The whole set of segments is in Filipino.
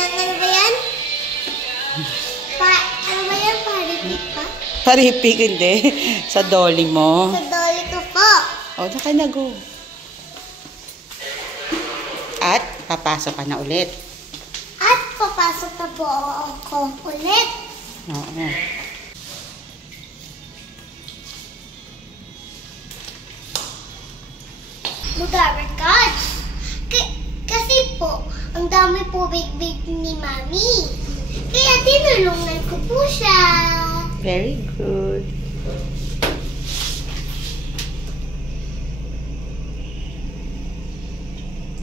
Ano ba yan? Ano ba yan? Paripik pa? Paripik, hindi. Sa dolly mo. Sa dolly ko po. O, saka na go. At papasok ka na ulit. At papasok na po ako ulit. Oo. Mag-record. Kasi po, ang dami po big-big ni Mami. Kaya tinulungan ko po siya. Very good.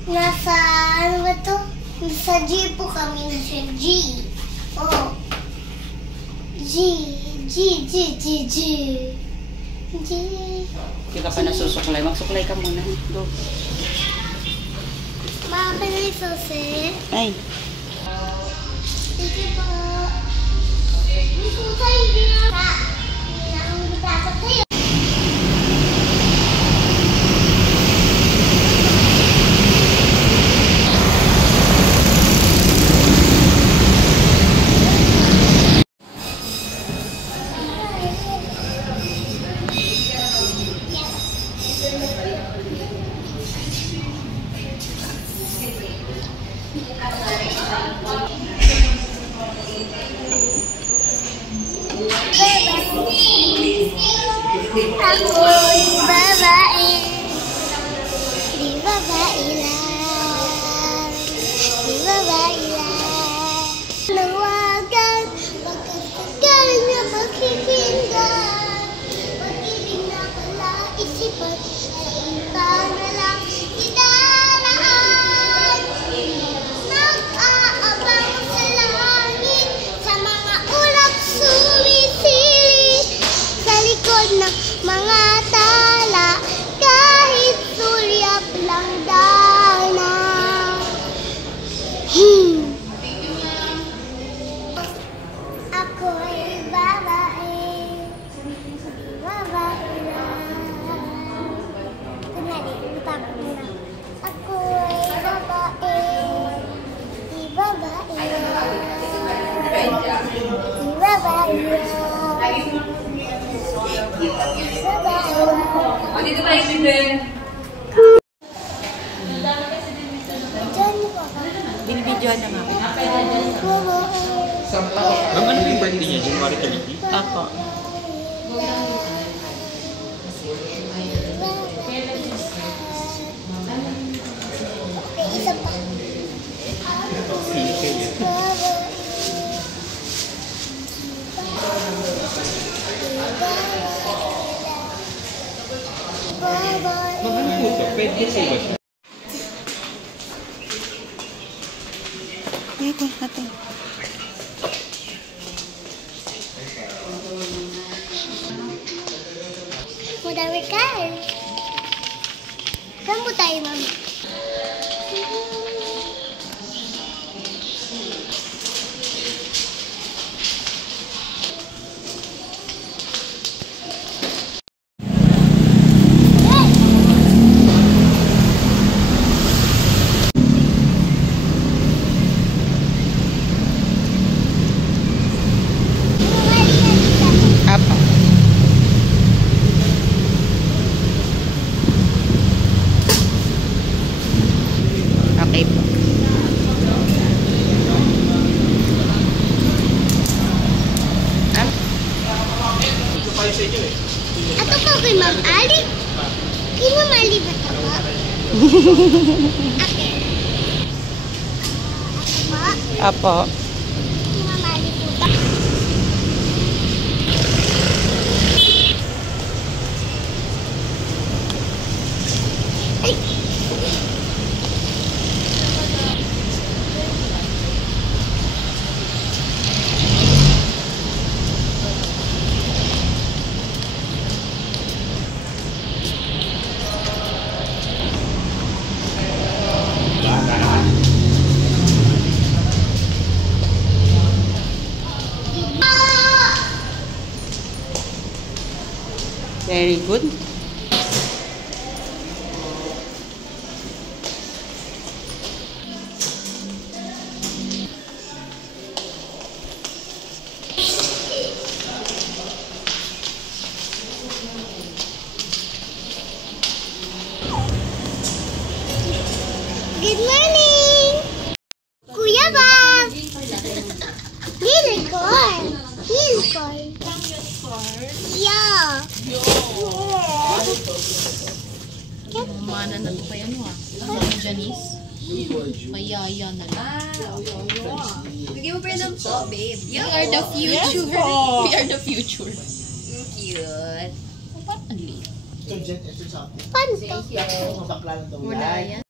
Nasa, ano ba to? Nasa G po kami. Nasa G. Oh. G. Hindi ka pa nasusuklay. Magsuklay ka muna. Go. Baka na yung susi. Ay. Sige po. May susay, hindi na. Hindi na ang bitasok sa'yo. Ako'y babae, di babae lang, di babae lang. Nawagan, magkakagal na magkikinggan, pag-ibig na pala isipan, sa iba na lang idaraan. Nag-aabang sa langit, sa mga ulap sumisilip, sa likod ng mga tala, kahit sulyap lang dana. Ako'y babae, di babae lang. Kunwari, ipapag mo na. Ako'y babae, di babae lang. Di babae lang. Dito tayo din. Binibidyoan na nga. Ma'am, ano ba yung birthday niya? January 30? Ako. Isa pa. Ma'am, ano po ito? Pwede sa iba siya. Ito, ito. Madami ka. Saan po tayo, Mami? Apa. Okay po. Ato po kay Ma'am Ali. Kay Ma'am Ali ba ito po? Okay. Ato po. Apo. Kay Ma'am Ali po ba? Ay! Very good. Yeah. Mana na to kay ano Janice. Mayaya na lang. Bigyan mo pa rin ng po, babe. We are the future. We are the future. Cute. Ba't ang liit? Pan to. Wala yan.